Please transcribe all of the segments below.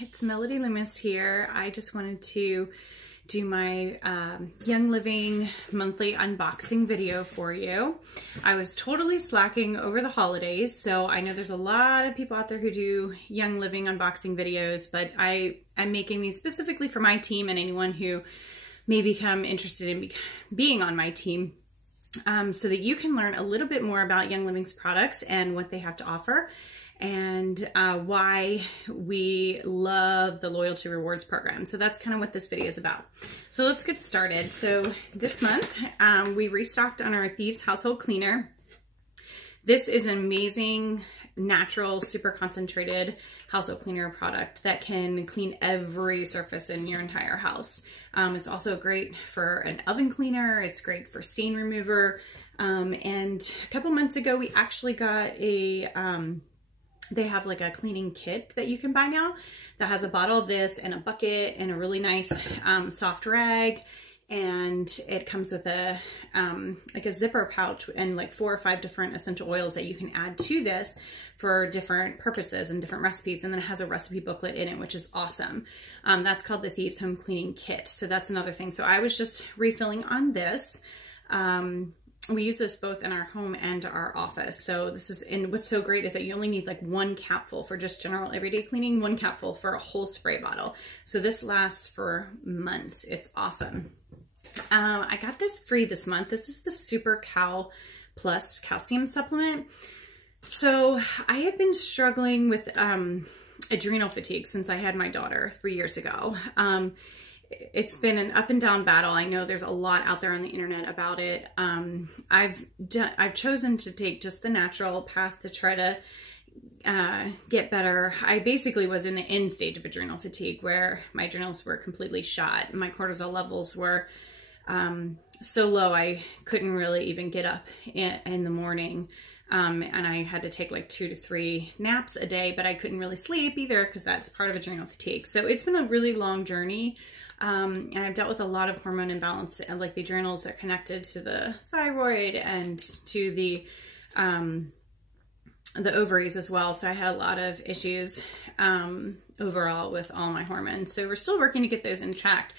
it's Melody Loomis here. I just wanted to do my Young Living monthly unboxing video for you. I was totally slacking over the holidays, so I know there's a lot of people out there who do Young Living unboxing videos, but I am making these specifically for my team and anyone who may become interested in being on my team, so that you can learn a little bit more about Young Living's products and what they have to offer, and why we love the loyalty rewards program. So that's kind of what this video is about. So let's get started. So this month we restocked on our Thieves household cleaner. This is an amazing natural super concentrated household cleaner product that can clean every surface in your entire house. It's also great for an oven cleaner. It's great for stain remover. And a couple months ago we actually got a they have like a cleaning kit that you can buy now that has a bottle of this and a bucket and a really nice soft rag, and it comes with a like a zipper pouch and like 4 or 5 different essential oils that you can add to this for different purposes and different recipes, and then it has a recipe booklet in it, which is awesome. That's called the Thieves Home Cleaning Kit, so that's another thing. So I was just refilling on this. We use this both in our home and our office. So this is, and what's so great is that you only need like 1 capful for just general everyday cleaning, 1 capful for a whole spray bottle. So this lasts for months. It's awesome. I got this free this month. This is the Super Cal Plus calcium supplement. So I have been struggling with adrenal fatigue since I had my daughter 3 years ago. It's been an up and down battle. I know there's a lot out there on the internet about it. I've chosen to take just the natural path to try to get better. I basically was in the end stage of adrenal fatigue where my adrenals were completely shot. My cortisol levels were so low I couldn't really even get up in the morning. And I had to take like 2 to 3 naps a day, but I couldn't really sleep either because that's part of adrenal fatigue. So it's been a really long journey. And I've dealt with a lot of hormone imbalance, and like the adrenals are connected to the thyroid and to the ovaries as well. So I had a lot of issues overall with all my hormones. So we're still working to get those in check.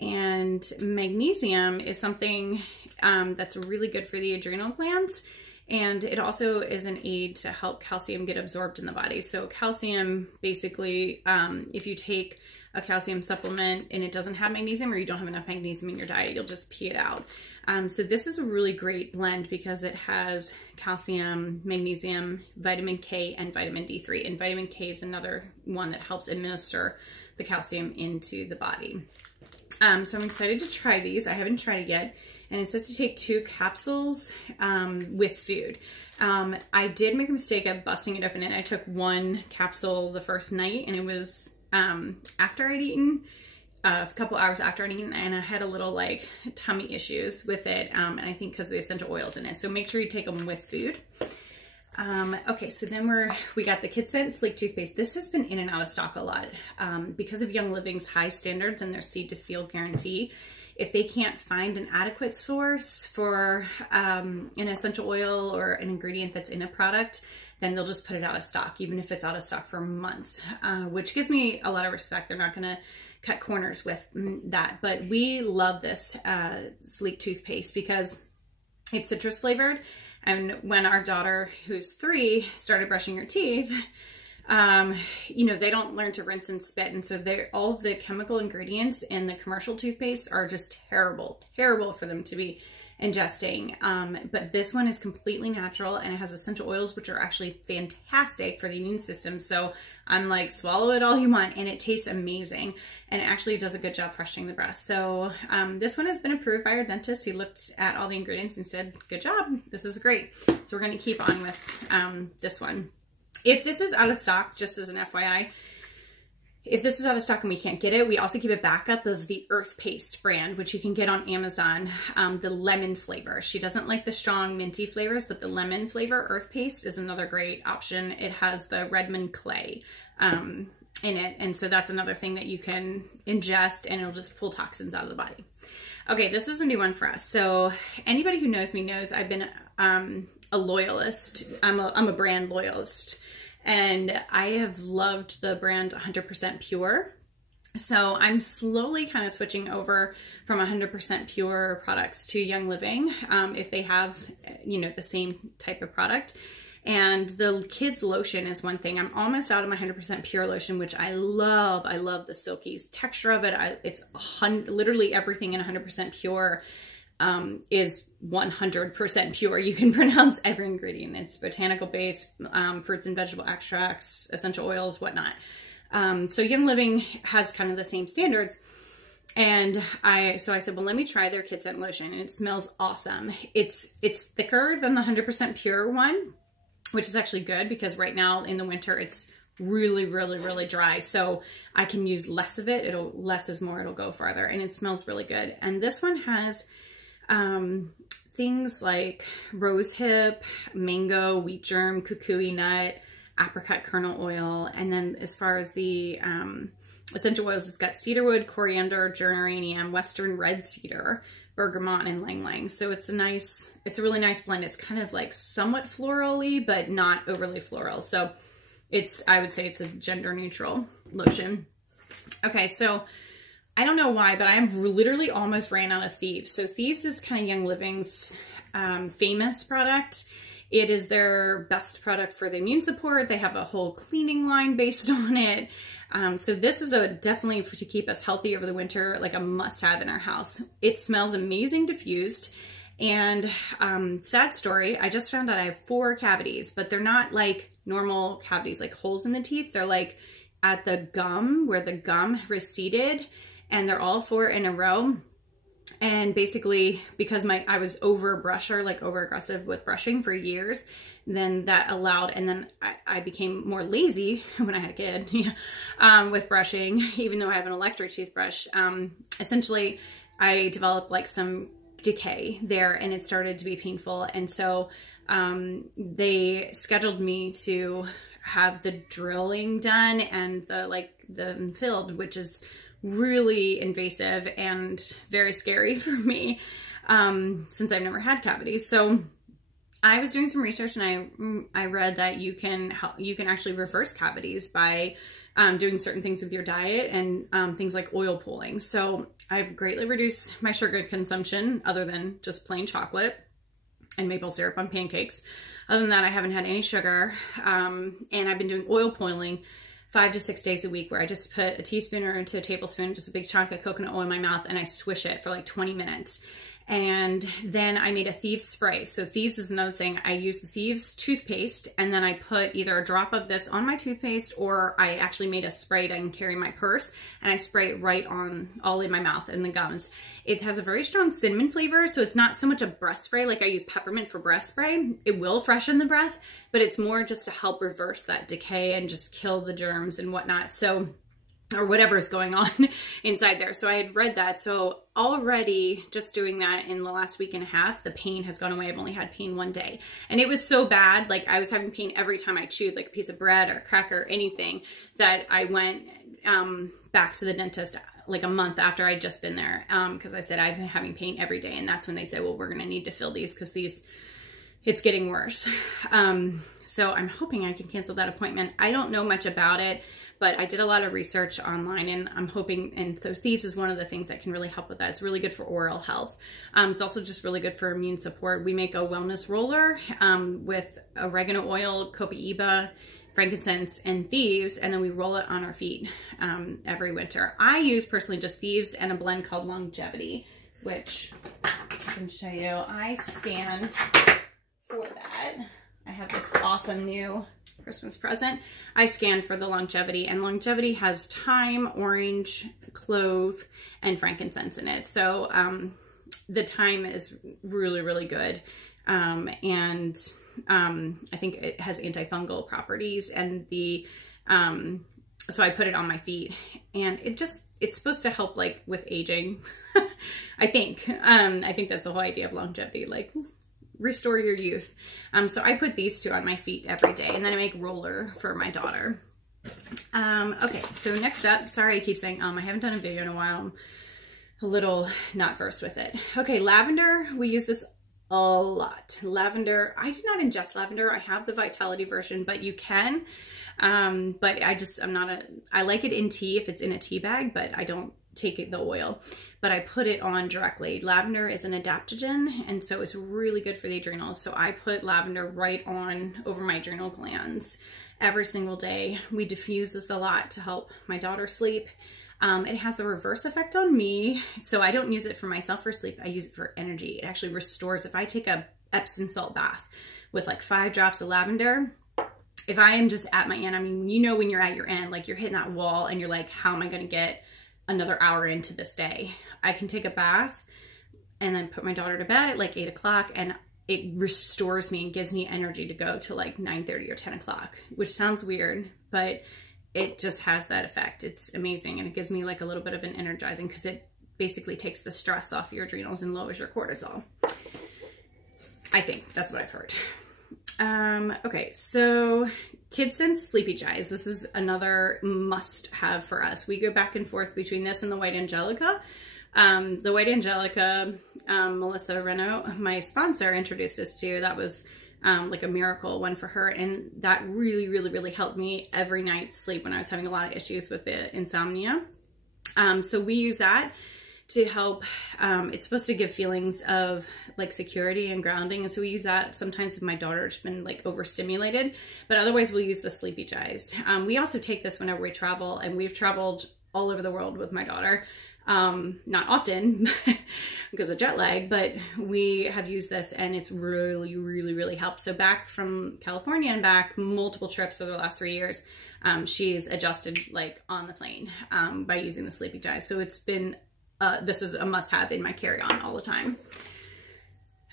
And magnesium is something that's really good for the adrenal glands. And it also is an aid to help calcium get absorbed in the body. So calcium, basically, if you take a calcium supplement and it doesn't have magnesium, or you don't have enough magnesium in your diet, you'll just pee it out. So this is a really great blend because it has calcium, magnesium, vitamin K, and vitamin D3. And vitamin K is another one that helps administer the calcium into the body. So I'm excited to try these. I haven't tried it yet. And it says to take 2 capsules with food. I did make the mistake of busting it open, and I took 1 capsule the first night, and it was after I'd eaten, a couple hours after I'd eaten, and I had a little like tummy issues with it, and I think because of the essential oils in it. So make sure you take them with food. Okay, so then we got the Kid Scent Sleek Toothpaste. This has been in and out of stock a lot because of Young Living's high standards and their seed to seal guarantee. If they can't find an adequate source for an essential oil or an ingredient that's in a product, then they'll just put it out of stock, even if it's out of stock for months, which gives me a lot of respect. They're not going to cut corners with that. But we love this Sleek Toothpaste because it's citrus flavored. And when our daughter, who's 3, started brushing her teeth, you know, they don't learn to rinse and spit. And so all of the chemical ingredients in the commercial toothpaste are just terrible for them to be ingesting. But this one is completely natural, and it has essential oils, which are actually fantastic for the immune system. So I'm like, swallow it all you want, and it tastes amazing. And it actually does a good job freshening the breath. So this one has been approved by our dentist. He looked at all the ingredients and said, good job, this is great. So we're going to keep on with this one. If this is out of stock, just as an FYI, if this is out of stock and we can't get it, we also keep a backup of the Earth Paste brand, which you can get on Amazon, the lemon flavor. She doesn't like the strong minty flavors, but the lemon flavor Earth Paste is another great option. It has the Redmond clay in it, and so that's another thing that you can ingest, and it'll just pull toxins out of the body. Okay, this is a new one for us. So anybody who knows me knows I've been a loyalist. I'm a brand loyalist. And I have loved the brand 100% Pure. So I'm slowly kind of switching over from 100% Pure products to Young Living, if they have, you know, the same type of product. And the kids lotion is one thing. I'm almost out of my 100% Pure lotion, which I love. I love the silky texture of it. It's literally everything in 100% Pure is 100% pure. You can pronounce every ingredient. It's botanical based, fruits and vegetable extracts, essential oils, whatnot. So Young Living has kind of the same standards. And I said, well, let me try their Kid Scent lotion, and it smells awesome. It's thicker than the 100% Pure one, which is actually good because right now in the winter, it's really, really, really dry. So I can use less of it. Less is more, it'll go farther, and it smells really good. And this one has, things like rosehip, mango, wheat germ, kukui nut, apricot kernel oil. And then as far as the, essential oils, it's got cedarwood, coriander, geranium, western red cedar, bergamot, and ylang ylang. So it's a really nice blend. It's kind of like somewhat florally, but not overly floral. So I would say it's a gender neutral lotion. Okay. So I don't know why, but I'm literally almost ran out of Thieves. So Thieves is kind of Young Living's, famous product. It is their best product for the immune support. They have a whole cleaning line based on it. So this is definitely to keep us healthy over the winter, like a must-have in our house. It smells amazing diffused. And sad story, I just found out I have 4 cavities, but they're not like normal cavities, like holes in the teeth. They're like at the gum, where the gum receded, and they're all 4 in a row. And basically, because I was over aggressive with brushing for years, then that allowed, and then I became more lazy when I had a kid, with brushing, even though I have an electric toothbrush. Essentially, I developed like some decay there, and it started to be painful. And so they scheduled me to have the drilling done and the filled, which is really invasive and very scary for me, since I've never had cavities. So I was doing some research, and I read that you can actually reverse cavities by doing certain things with your diet and things like oil pulling. So I've greatly reduced my sugar consumption, other than just plain chocolate and maple syrup on pancakes. Other than that, I haven't had any sugar, and I've been doing oil pulling 5 to 6 days a week, where I just put a teaspoon or into a tablespoon, just a big chunk of coconut oil in my mouth, and I swish it for like 20 minutes. And then I made a Thieves spray. So Thieves is another thing. I use the Thieves toothpaste, and then I put either a drop of this on my toothpaste, or I actually made a spray that I can carry in my purse, and I spray it right on, all in my mouth and the gums. It has a very strong cinnamon flavor, so it's not so much a breath spray. Like I use peppermint for breath spray. It will freshen the breath, but it's more just to help reverse that decay and just kill the germs and whatnot. So, or whatever's going on inside there. So I had read that. So already just doing that in the last week and a half, the pain has gone away. I've only had pain 1 day, and it was so bad. Like I was having pain every time I chewed like a piece of bread or a cracker or anything, that I went back to the dentist like a month after I'd just been there. Cause I said, I've been having pain every day. And that's when they said, well, we're going to need to fill these, cause it's getting worse. So I'm hoping I can cancel that appointment. I don't know much about it, but I did a lot of research online, and I'm hoping, and so Thieves is one of the things that can really help with that. It's really good for oral health. It's also just really good for immune support. We make a wellness roller with oregano oil, copaiba, frankincense, and Thieves, and then we roll it on our feet every winter. I use personally just Thieves and a blend called Longevity, which I can show you. I scanned for that. I have this awesome new Christmas present. I scanned for the Longevity, and Longevity has thyme, orange, clove, and frankincense in it. So the thyme is really, really good. And I think it has antifungal properties, and so I put it on my feet, and it's supposed to help like with aging. I think that's the whole idea of Longevity, like restore your youth. So I put these 2 on my feet every day, and then I make roller for my daughter. Okay, so next up, sorry I keep saying I haven't done a video in a while. I'm a little not versed with it. Okay, lavender, we use this a lot. Lavender, I do not ingest lavender. I have the Vitality version, but you can. But I like it in tea if it's in a tea bag, but I don't take the oil, but I put it on directly. Lavender is an adaptogen, and so it's really good for the adrenals. So I put lavender right on over my adrenal glands every single day. We diffuse this a lot to help my daughter sleep. It has the reverse effect on me. So I don't use it for myself for sleep. I use it for energy. It actually restores. If I take a Epsom salt bath with like 5 drops of lavender, if I am just at my end, I mean, you know, when you're at your end, like you're hitting that wall and you're like, how am I going to get another hour into this day? I can take a bath and then put my daughter to bed at like 8 o'clock, and it restores me and gives me energy to go to like 9:30 or 10 o'clock, which sounds weird, but it just has that effect. It's amazing. And it gives me like a little bit of an energizing, because it basically takes the stress off your adrenals and lowers your cortisol. I think that's what I've heard. Okay, so KidSense Sleepy Gies. This is another must have for us. We go back and forth between this and the White Angelica. The White Angelica, Melissa Reno, my sponsor, introduced us to. That was like a miracle one for her, and that really, really, really helped me every night sleep when I was having a lot of issues with the insomnia. So we use that to help. It's supposed to give feelings of like security and grounding, and so we use that sometimes if my daughter's been like overstimulated, but otherwise we'll use the Sleepy Gies. We also take this whenever we travel, and we've traveled all over the world with my daughter. Not often because of jet lag, but we have used this, and it's really, really, really helped. So back from California and back multiple trips over the last 3 years, she's adjusted like on the plane, by using the Sleepy Gies. So it's been, this is a must have in my carry-on all the time.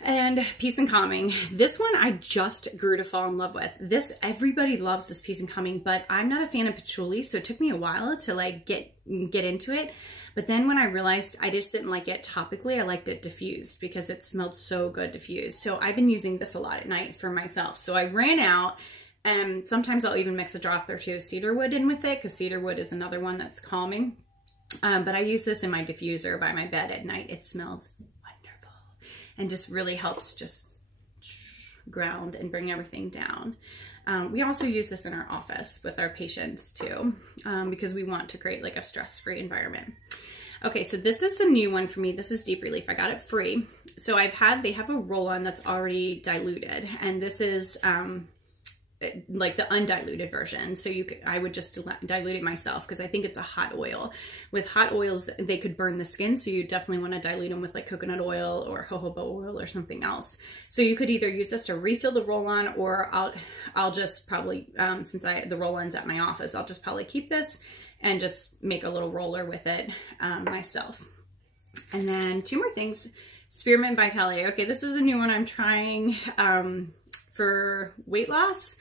And Peace and Calming. This one I just grew to fall in love with. This, everybody loves this Peace and Calming, but I'm not a fan of patchouli, so it took me a while to like get into it. But then when I realized I just didn't like it topically, I liked it diffused because it smelled so good diffused. So I've been using this a lot at night for myself. So I ran out, and sometimes I'll even mix a drop or two of cedarwood in with it, because cedarwood is another one that's calming. But I use this in my diffuser by my bed at night. It smells wonderful and just really helps just ground and bring everything down. We also use this in our office with our patients too, because we want to create like a stress-free environment. Okay, so this is a new one for me. This is Deep Relief. I got it free. So they have a roll-on that's already diluted, and this is like the undiluted version. So I would just dilute it myself, because I think it's a hot oil. With hot oils, they could burn the skin, so you definitely want to dilute them with like coconut oil or jojoba oil or something else. So you could either use this to refill the roll-on, or I'll just probably, since the roll-on's at my office, I'll just probably keep this and just make a little roller with it myself. And then 2 more things. Spearmint Vitality. Okay, this is a new one I'm trying for weight loss,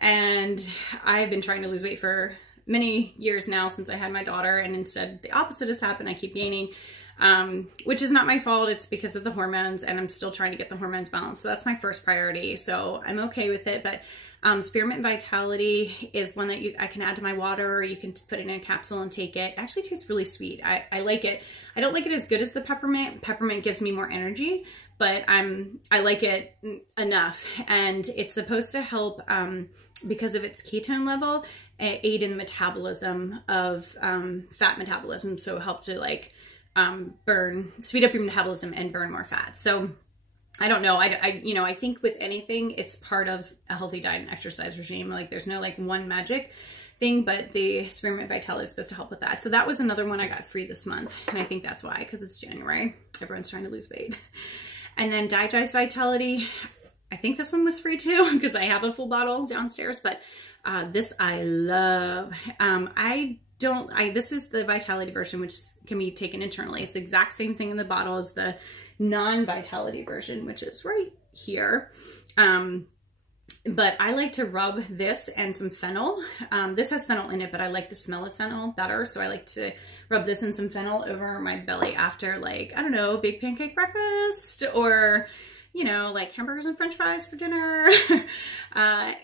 and I've been trying to lose weight for many years now since I had my daughter, and instead the opposite has happened. I keep gaining, which is not my fault. It's because of the hormones, and I'm still trying to get the hormones balanced. So that's my first priority. So I'm okay with it, but Spearmint Vitality is one that I can add to my water, or you can put it in a capsule and take it. It actually tastes really sweet. I like it. I don't like it as good as the peppermint. Peppermint gives me more energy, but I like it enough. And it's supposed to help, because of its ketone level, aid in the metabolism of fat metabolism. So help to like speed up your metabolism and burn more fat. So I don't know. I think with anything, it's part of a healthy diet and exercise regime. Like there's no like one magic thing, but the Spearmint Vitality is supposed to help with that. So that was another one I got free this month. And I think that's why, because it's January. Everyone's trying to lose weight. And then Digest Vitality. I think this one was free too, because I have a full bottle downstairs, but this I love. This is the Vitality version, which can be taken internally. It's the exact same thing in the bottle as the non-Vitality version, which is right here. But I like to rub this and some fennel. This has fennel in it, but I like the smell of fennel better. So I like to rub this and some fennel over my belly after, like, I don't know, big pancake breakfast, or, you know, like hamburgers and french fries for dinner.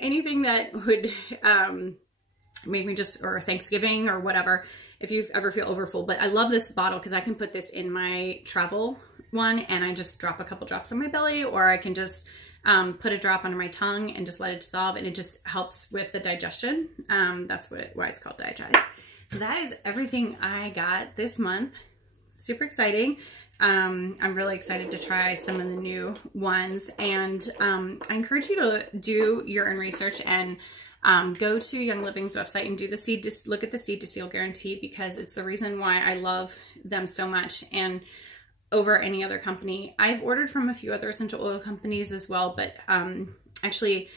Anything that would make me just, or Thanksgiving or whatever, if you ever feel overfull. But I love this bottle because I can put this in my travel one and I just drop a couple drops on my belly, or I can just put a drop under my tongue and just let it dissolve, and it just helps with the digestion. That's why it's called Digest. So that is everything I got this month. Super exciting. I'm really excited to try some of the new ones, and I encourage you to do your own research and go to Young Living's website and do the look at the seed to seal guarantee, because it's the reason why I love them so much and over any other company. I've ordered from a few other essential oil companies as well, but actually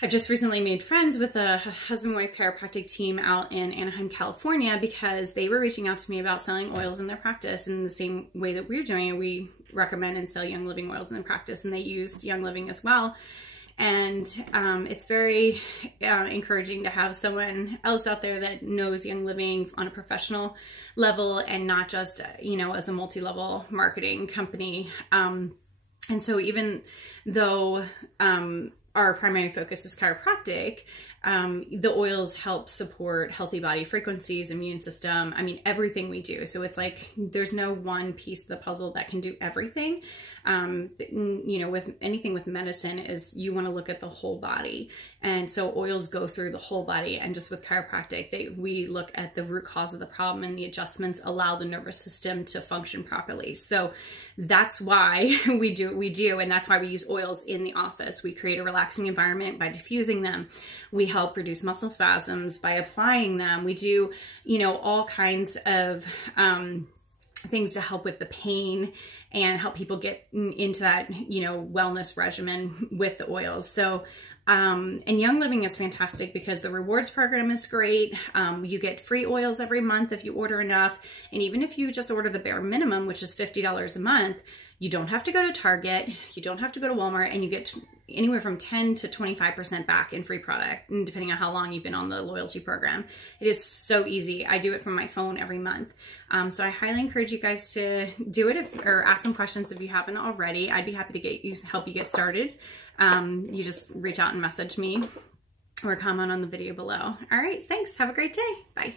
I've just recently made friends with a husband-wife chiropractic team out in Anaheim, California, because they were reaching out to me about selling oils in their practice in the same way that we're doing it. We recommend and sell Young Living oils in their practice, and they use Young Living as well. And it's very encouraging to have someone else out there that knows Young Living on a professional level and not just, you know, as a multi-level marketing company. And so even though our primary focus is chiropractic, the oils help support healthy body frequencies, immune system, I mean, everything we do. So it's like, there's no one piece of the puzzle that can do everything. You know, with anything with medicine is you want to look at the whole body. And so oils go through the whole body. And just with chiropractic, we look at the root cause of the problem, and the adjustments allow the nervous system to function properly. So that's why we do what we do. And that's why we use oils in the office. We create a relaxing environment by diffusing them. We help reduce muscle spasms by applying them. We do, you know, all kinds of things to help with the pain and help people get into that, you know, wellness regimen with the oils. So, and Young Living is fantastic because the rewards program is great. You get free oils every month if you order enough. And even if you just order the bare minimum, which is $50 a month, you don't have to go to Target, you don't have to go to Walmart, and you get anywhere from 10 to 25% back in free product, and depending on how long you've been on the loyalty program. It is so easy. I do it from my phone every month. So I highly encourage you guys to do it or ask some questions if you haven't already. I'd be happy to help you get started. You just reach out and message me or comment on the video below. All right, thanks. Have a great day. Bye.